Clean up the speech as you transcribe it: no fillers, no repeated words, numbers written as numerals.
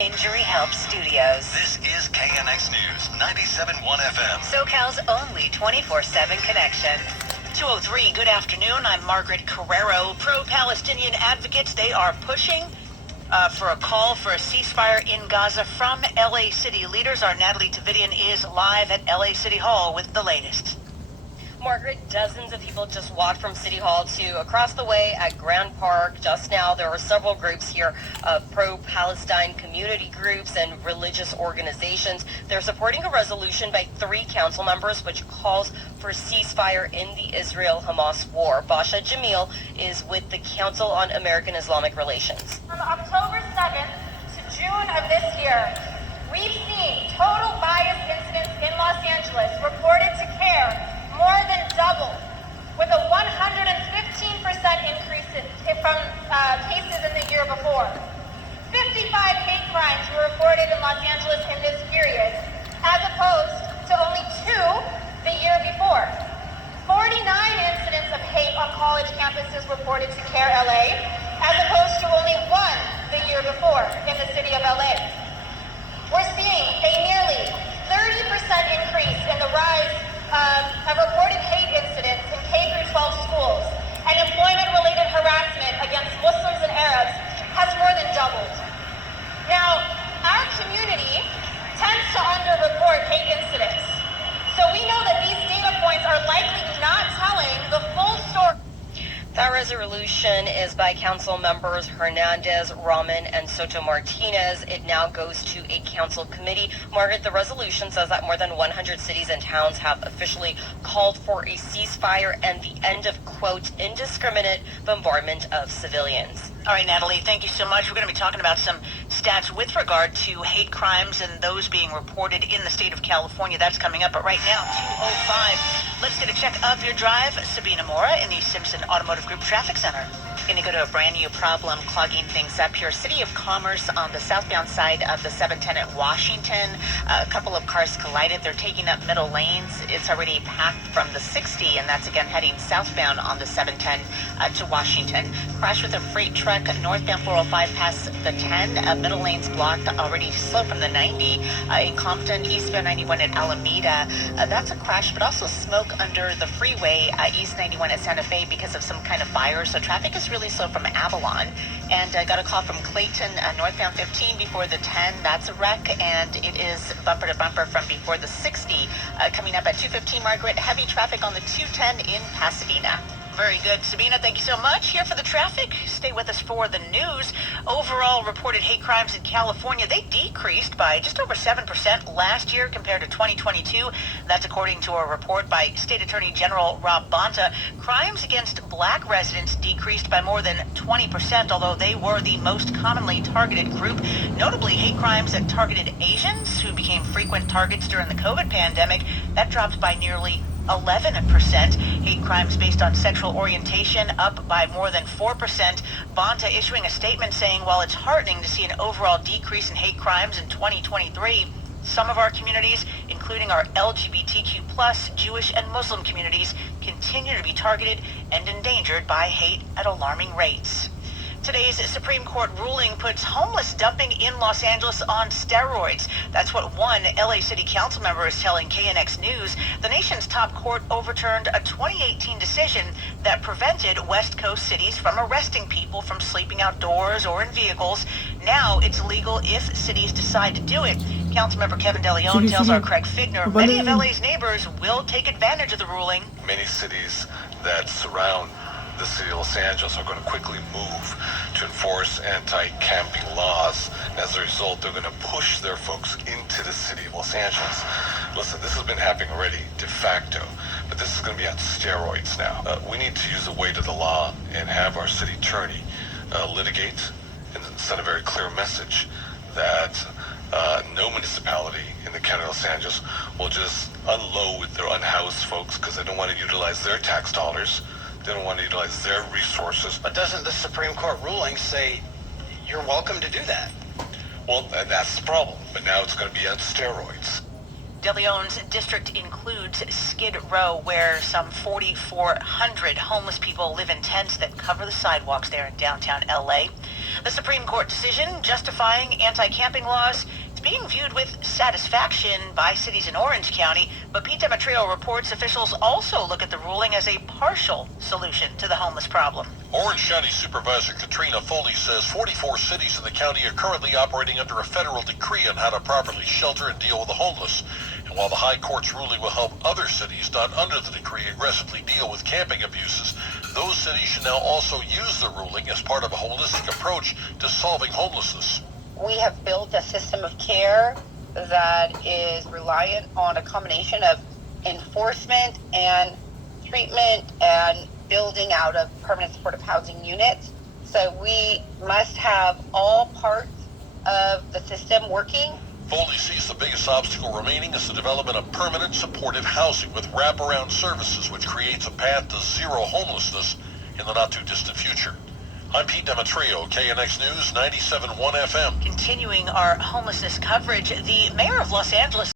Injury Help Studios. This is KNX News, 97.1 FM. SoCal's only 24/7 connection. 203, good afternoon. I'm Margaret Carrero. Pro-Palestinian advocates, they are pushing for a call for a ceasefire in Gaza from LA City leaders. Our Natalie Tavidian is live at LA City Hall with the latest. Margaret, dozens of people just walked from City Hall to across the way at Grand Park. Just now, there were several groups here, pro-Palestine community groups and religious organizations. They're supporting a resolution by 3 council members which calls for ceasefire in the Israel-Hamas war. Basha Jamil is with the Council on American Islamic Relations. From October 7th to June of this year, we've seen total bias incidents in Los Angeles reported to CARE more than double, with a 115% increase from cases in the year before. 55 hate crimes were reported in Los Angeles in this period, as opposed to only 2 the year before. 49 incidents of hate on college campuses reported to CARE LA, as opposed to only 1 the year before in the city of LA. We're seeing a nearly 30% increase in the rise of reported hate incidents in K-12 schools, and employment-related harassment against Muslims and Arabs has more than doubled. Now, our community tends to underreport hate incidents, so we know that these data points are likely not telling the full story. That resolution is by council members Hernandez, Rahman, and Soto Martinez. It now goes to a council committee. Margaret, the resolution says that more than 100 cities and towns have officially called for a ceasefire and the end of, quote, indiscriminate bombardment of civilians. All right, Natalie, thank you so much. We're going to be talking about some stats with regard to hate crimes and those being reported in the state of California. That's coming up. But right now, 2:05. Let's get a check of your drive. Sabina Mora in the Simpson Automotive Group Traffic Center. Going to go to a brand new problem clogging things up here. City of Commerce on the southbound side of the 710 at Washington. A couple of cars collided. They're taking up middle lanes. It's already packed from the 60, and that's again heading southbound on the 710 to Washington. Crash with a freight truck northbound 405 past the 10. Middle lanes blocked, already slow from the 90. In Compton, eastbound 91 at Alameda. That's a crash, but also smoke under the freeway east 91 at Santa Fe because of some kind of fire. So traffic is really slow from Avalon. And got a call from Clayton, northbound 15 before the 10. That's a wreck, and it is bumper to bumper from before the 60. Coming up at 2:15, Margaret, heavy traffic on the 210 in Pasadena. Very good. Sabina, thank you so much. Here for the traffic. Stay with us for the news. Overall reported hate crimes in California, they decreased by just over 7% last year compared to 2022. That's according to a report by State Attorney General Rob Bonta. Crimes against black residents decreased by more than 20%, although they were the most commonly targeted group. Notably, hate crimes that targeted Asians, who became frequent targets during the COVID pandemic, that dropped by nearly 11%. Hate crimes based on sexual orientation up by more than 4%. Bonta issuing a statement saying while it's heartening to see an overall decrease in hate crimes in 2023, some of our communities, including our LGBTQ+, Jewish and Muslim communities, continue to be targeted and endangered by hate at alarming rates. Today's Supreme Court ruling puts homeless dumping in Los Angeles on steroids. That's what one LA City Council member is telling KNX News. The nation's top court overturned a 2018 decision that prevented West Coast cities from arresting people from sleeping outdoors or in vehicles. Now it's legal if cities decide to do it. Councilmember Kevin DeLeon tells our Craig Figner many of LA's neighbors will take advantage of the ruling. Many cities that surround the city of Los Angeles are going to quickly move to enforce anti-camping laws. And as a result, they're going to push their folks into the city of Los Angeles. Listen, this has been happening already de facto, but this is going to be on steroids now. We need to use the weight of the law and have our city attorney litigate and send a very clear message that no municipality in the county of Los Angeles will just unload their unhoused folks because they don't want to utilize their tax dollars. They don't want to utilize their resources. But doesn't the Supreme Court ruling say you're welcome to do that? Well, that's the problem. But now it's going to be on steroids. De Leon's district includes Skid Row, where some 4,400 homeless people live in tents that cover the sidewalks there in downtown LA. The Supreme Court decision justifying anti-camping laws is being viewed with satisfaction by cities in Orange County, but Pete Demetrio reports officials also look at the ruling as a partial solution to the homeless problem. Orange County Supervisor Katrina Foley says 44 cities in the county are currently operating under a federal decree on how to properly shelter and deal with the homeless. And while the High Court's ruling will help other cities not under the decree aggressively deal with camping abuses, those cities should now also use the ruling as part of a holistic approach to solving homelessness. We have built a system of care that is reliant on a combination of enforcement and treatment and building out of permanent supportive housing units. So we must have all parts of the system working. Foley sees the biggest obstacle remaining is the development of permanent supportive housing with wraparound services, which creates a path to zero homelessness in the not-too-distant future. I'm Pete Demetrio, KNX News 97.1 FM. Continuing our homelessness coverage, the mayor of Los Angeles